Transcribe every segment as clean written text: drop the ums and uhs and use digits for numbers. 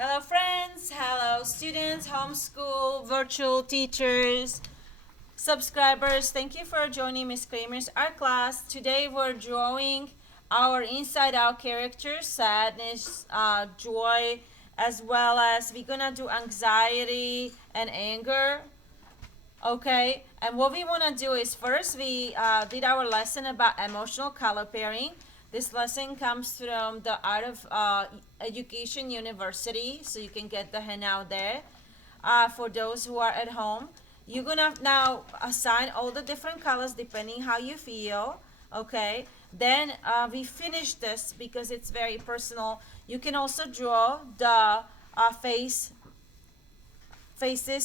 Hello friends, hello students, homeschool, virtual teachers, subscribers. Thank you for joining Miss Kramer's art class. Today we're drawing our inside out characters, sadness, joy, as well as we're gonna do anxiety and anger. Okay, and what we want to do is first we did our lesson about emotional color pairing. This lesson comes from the Art of Education University, so you can get the handout there. For those who are at home, you're gonna now assign all the different colors depending how you feel. Okay, then we finish this because it's very personal. You can also draw the faces.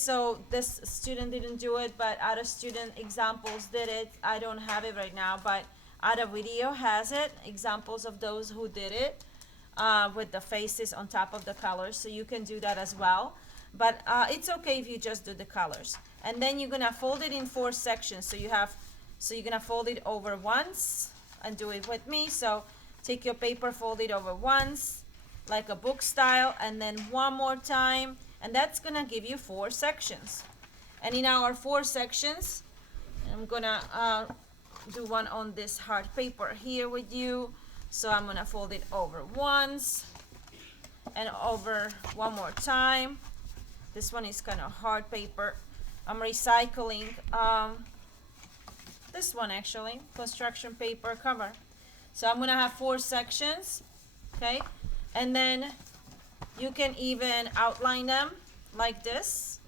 So this student didn't do it, but other student examples did it. I don't have it right now, but other video has it, examples of those who did it with the faces on top of the colors. So you can do that as well, but it's okay if you just do the colors. And then you're gonna fold it in 4 sections. So you're gonna fold it over once and do it with me. So take your paper, fold it over once like a book style, and then one more time, and that's gonna give you 4 sections. And in our 4 sections, I'm gonna do one on this hard paper here with you. So I'm gonna fold it over once and over one more time. This one is kind of hard paper. I'm recycling this one, actually, construction paper cover. So I'm gonna have 4 sections, okay? And then you can even outline them like this.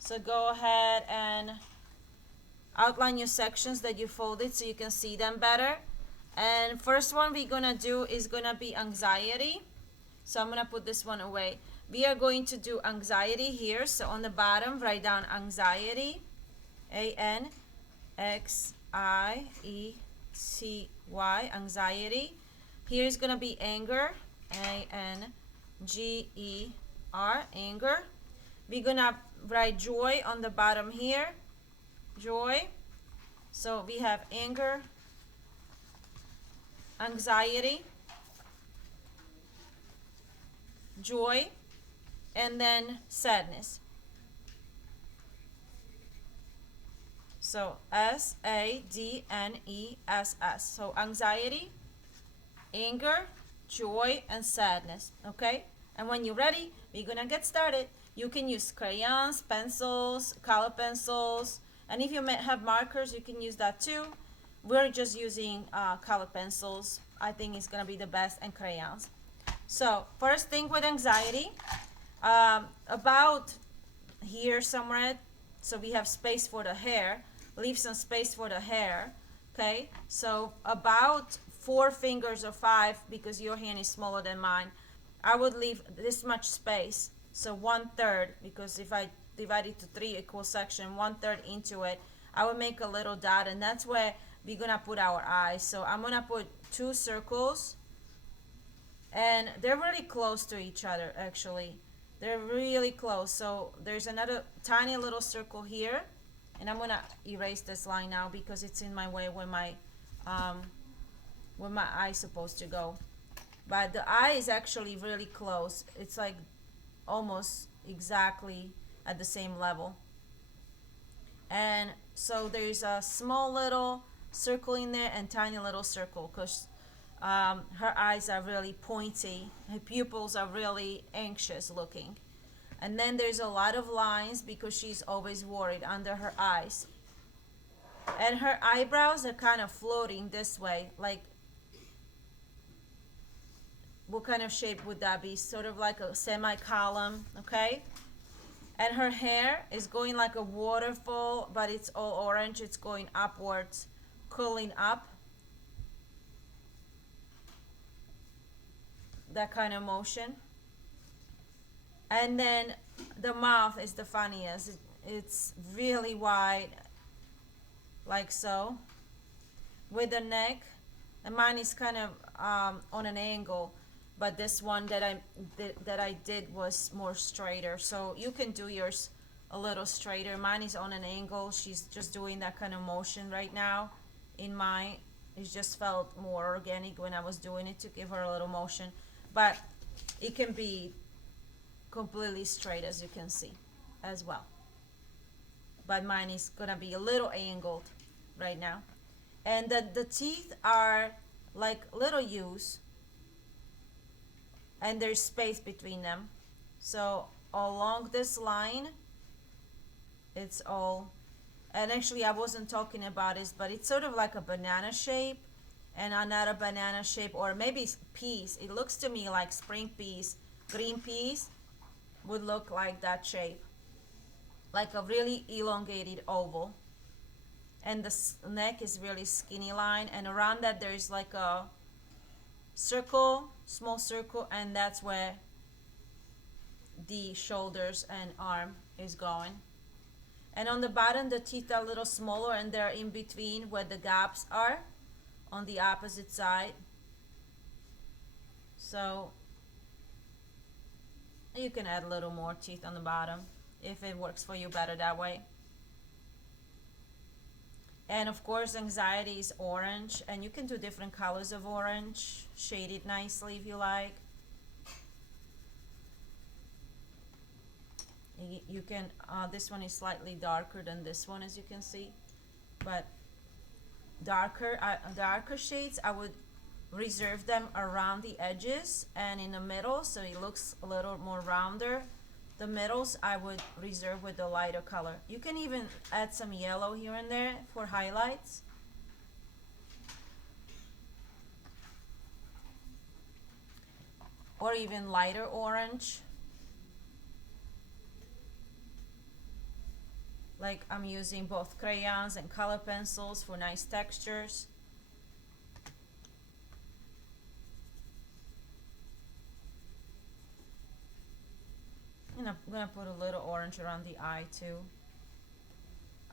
So go ahead and outline your sections that you folded so you can see them better. And first one we're gonna do is gonna be anxiety. So I'm gonna put this one away. We are going to do anxiety here. So on the bottom, write down anxiety, A-N-X-I-E-T-Y, anxiety. Here is gonna be anger, A-N-G-E-R, anger. We're gonna write joy on the bottom here, joy. So we have anger, anxiety, joy, and then sadness. So S-A-D-N-E-S-S. So anxiety, anger, joy, and sadness. Okay, and when you're ready, we're gonna get started. You can use crayons, pencils, color pencils, and if you have markers, you can use that too. We're just using color pencils. I think it's gonna be the best, and crayons. So first thing with anxiety, about here somewhere, so we have space for the hair. Leave some space for the hair. Okay, so about 4 fingers or 5, because your hand is smaller than mine, I would leave this much space. So 1/3, because if I divide it to 3 equal section, 1/3 into it, I would make a little dot, and that's where we're gonna put our eyes. So I'm gonna put 2 circles, and they're really close to each other. Actually, they're really close. So there's another tiny little circle here, and I'm gonna erase this line now because it's in my way where my eye is supposed to go. But the eye is actually really close. It's like almost exactly at the same level. And so there's a small little circle in there and tiny little circle, because her eyes are really pointy. Her pupils are really anxious looking. And then there's a lot of lines because she's always worried under her eyes. And her eyebrows are kind of floating this way. Like, what kind of shape would that be? Sort of like a semi-column, okay? And her hair is going like a waterfall, but it's all orange. It's going upwards, curling up. That kind of motion. And then the mouth is the funniest. It's really wide, like so, with the neck. And mine is kind of on an angle, but this one that I did was more straighter. So you can do yours a little straighter. Mine is on an angle. She's just doing that kind of motion right now. In mine, it just felt more organic when I was doing it, to give her a little motion. But it can be completely straight, as you can see as well. But mine is gonna be a little angled right now. And the teeth are like little U's, and there's space between them. So along this line, it's all, and actually I wasn't talking about this, but it's sort of like a banana shape and another banana shape, or maybe peas. It looks to me like spring peas, green peas would look like that shape, like a really elongated oval. And the neck is really skinny line, and around that there's like a circle, small circle, and that's where the shoulders and arm is going. And on the bottom the teeth are a little smaller, and they're in between where the gaps are on the opposite side. So you can add a little more teeth on the bottom if it works for you better that way. And of course, anxiety is orange, and you can do different colors of orange, shade it nicely if you like. You can, this one is slightly darker than this one, as you can see, but darker shades, I would reserve them around the edges and in the middle, so it looks a little more rounder. The middles I would reserve with the lighter color. You can even add some yellow here and there for highlights. Or even lighter orange. Like I'm using both crayons and color pencils for nice textures. And I'm gonna put a little orange around the eye too.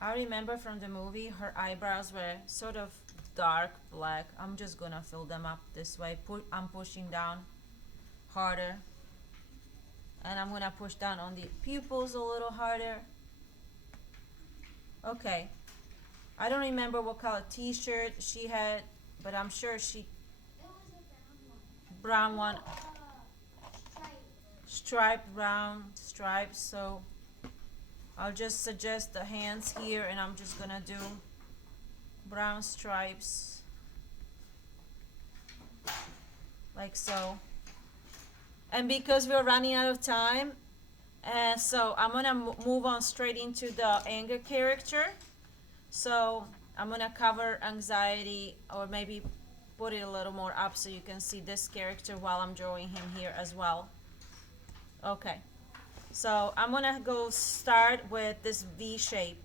I remember from the movie her eyebrows were sort of dark black. I'm just gonna fill them up this way. I'm pushing down harder. And I'm gonna push down on the pupils a little harder. Okay. I don't remember what color t-shirt she had, but I'm sure she... It was a brown one. Stripe. Striped brown stripes, so I'll just suggest the hands here, and I'm just gonna do brown stripes like so. And because we're running out of time, so I'm gonna move on straight into the anger character. So I'm gonna cover anxiety, or maybe put it a little more up so you can see this character while I'm drawing him here as well. Okay, so I'm gonna go start with this V shape,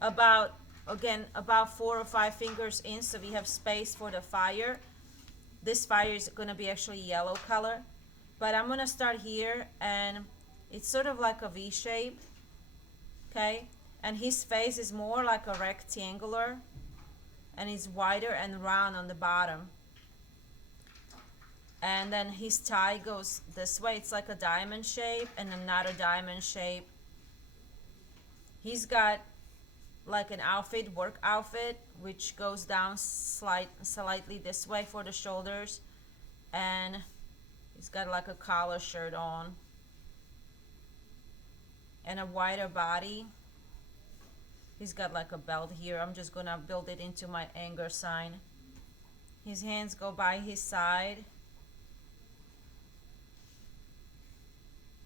about 4 or 5 fingers in, so we have space for the fire. This fire is gonna be actually yellow color, but I'm gonna start here, and it's sort of like a V shape, okay? And his face is more like a rectangular, and it's wider and round on the bottom. And then his tie goes this way. It's like a diamond shape and another diamond shape. He's got like an outfit, work outfit, which goes down slightly this way for the shoulders. And he's got like a collar shirt on. And a wider body. He's got like a belt here. I'm just gonna build it into my anger sign. His hands go by his side.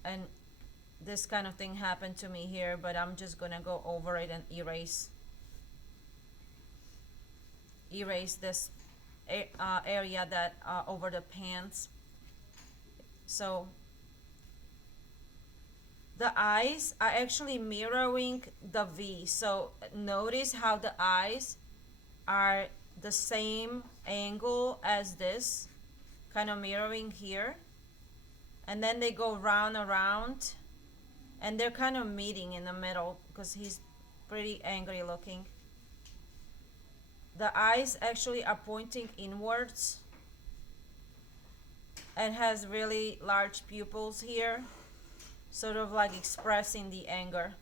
And this kind of thing happened to me here, but I'm just gonna go over it and erase this area that over the pants. So the eyes are actually mirroring the V. So notice how the eyes are the same angle as this, kind of mirroring here. And then they go round around, and they're kind of meeting in the middle because he's pretty angry looking. The eyes actually are pointing inwards and has really large pupils here, sort of like expressing the anger.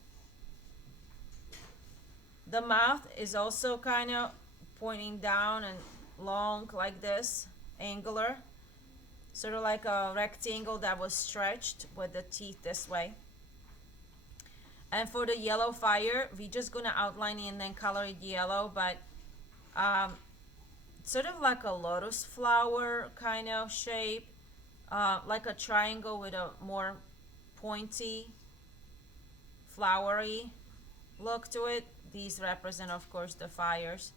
The mouth is also kind of pointing down and long like this, angular. sort of like a rectangle that was stretched with the teeth this way. And for the yellow fire, we're just gonna outline it and then color it yellow, but um, sort of like a lotus flower kind of shape, like a triangle with a more pointy, flowery look to it. These represent, of course, the fires.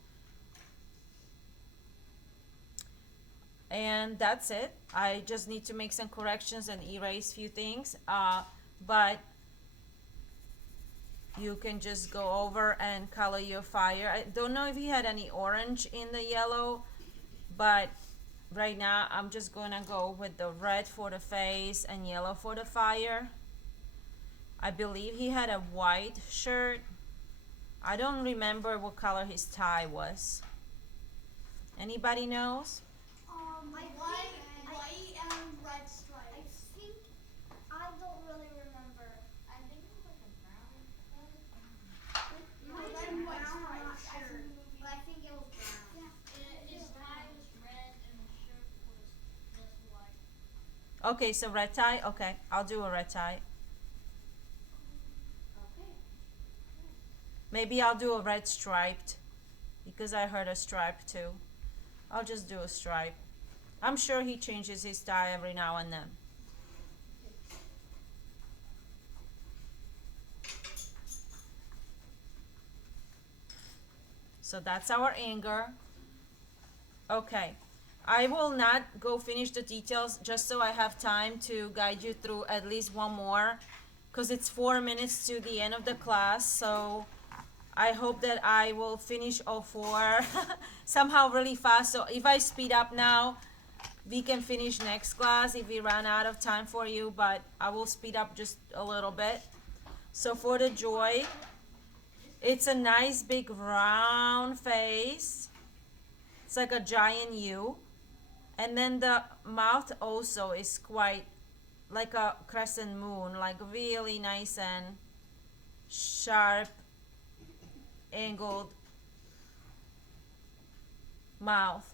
And that's it. I just need to make some corrections and erase few things, but you can just go over and color your fire. I don't know if he had any orange in the yellow, but right now I'm just gonna go with the red for the face and yellow for the fire. I believe he had a white shirt. I don't remember what color his tie was. Anybody knows? White and red stripes. I think I don't really remember. I think it was like a brown. Red and white stripes. Sure. But I think it was brown. Yeah. His tie was red and his shirt was just white. Okay, so red tie. Okay, I'll do a red tie. Okay. Maybe I'll do a red striped because I heard a stripe too. I'll just do a stripe. I'm sure he changes his tie every now and then. So that's our anger. Okay. I will not go finish the details just so I have time to guide you through at least one more because it's 4 minutes to the end of the class. So I hope that I will finish all four somehow really fast. So if I speed up now, we can finish next class if we run out of time for you, but I will speed up just a little bit. So for the joy, it's a nice big round face. It's like a giant U. And then the mouth also is quite like a crescent moon, like really nice and sharp, angled mouth.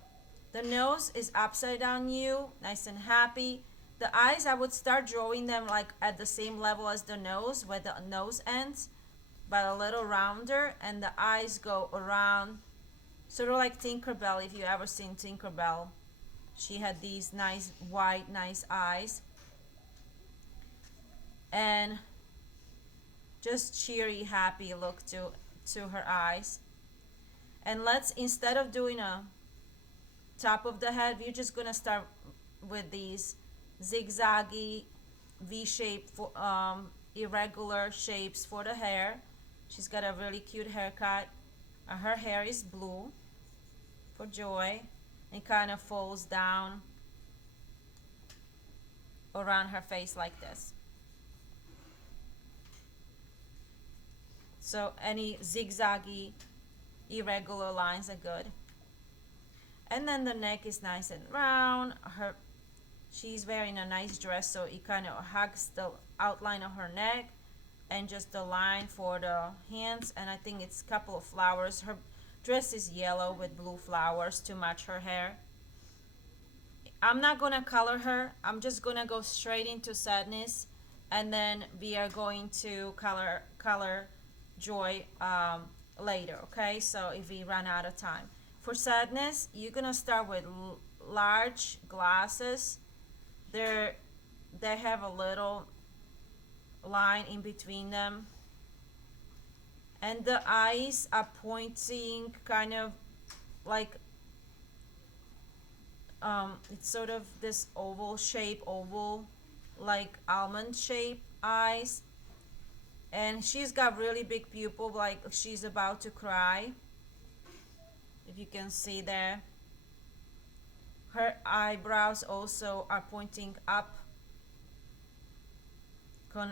The nose is upside down U, nice and happy. The eyes, I would start drawing them like at the same level as the nose, where the nose ends, but a little rounder, and the eyes go around, sort of like Tinkerbell, if you ever seen Tinkerbell. She had these nice white, nice eyes. And just cheery, happy look to her eyes. And let's, instead of doing a top of the head, we're just gonna start with these zigzaggy V-shaped irregular shapes for the hair. She's got a really cute haircut. Her hair is blue for Joy and kind of falls down around her face like this. So any zigzaggy irregular lines are good. And then the neck is nice and round. She's wearing a nice dress, so it kind of hugs the outline of her neck and just the line for the hands. And I think it's a couple of flowers. Her dress is yellow with blue flowers to match her hair. I'm not gonna color her. I'm just gonna go straight into sadness, and then we are going to color Joy later. Okay, so if we run out of time. For sadness, you're gonna start with large glasses. They have a little line in between them, and the eyes are pointing kind of like it's sort of this oval like almond shape eyes. And she's got really big pupil, like she's about to cry, if you can see there. Her eyebrows also are pointing up,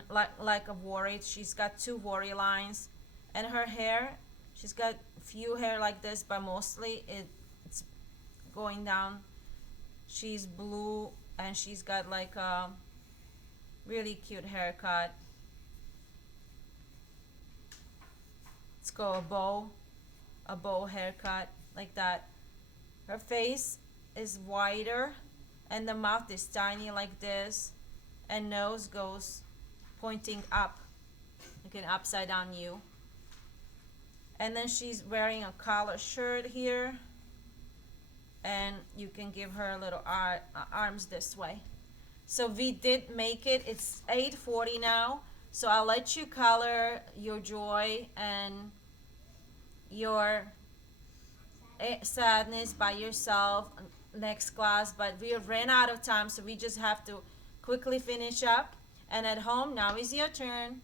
like a worry. She's got two worry lines. And her hair, she's got few hair like this, but mostly it's going down. She's blue, and she's got like a really cute haircut. Let's go a bow haircut like that. Her face is wider and the mouth is tiny like this, and nose goes pointing up, like an upside down U. And then she's wearing a collar shirt here, and you can give her little arms this way. So we did make it. It's 8:40 now, so I'll let you color your joy and your sadness by yourself next class, but we ran out of time, so we just have to quickly finish up. And at home, now is your turn.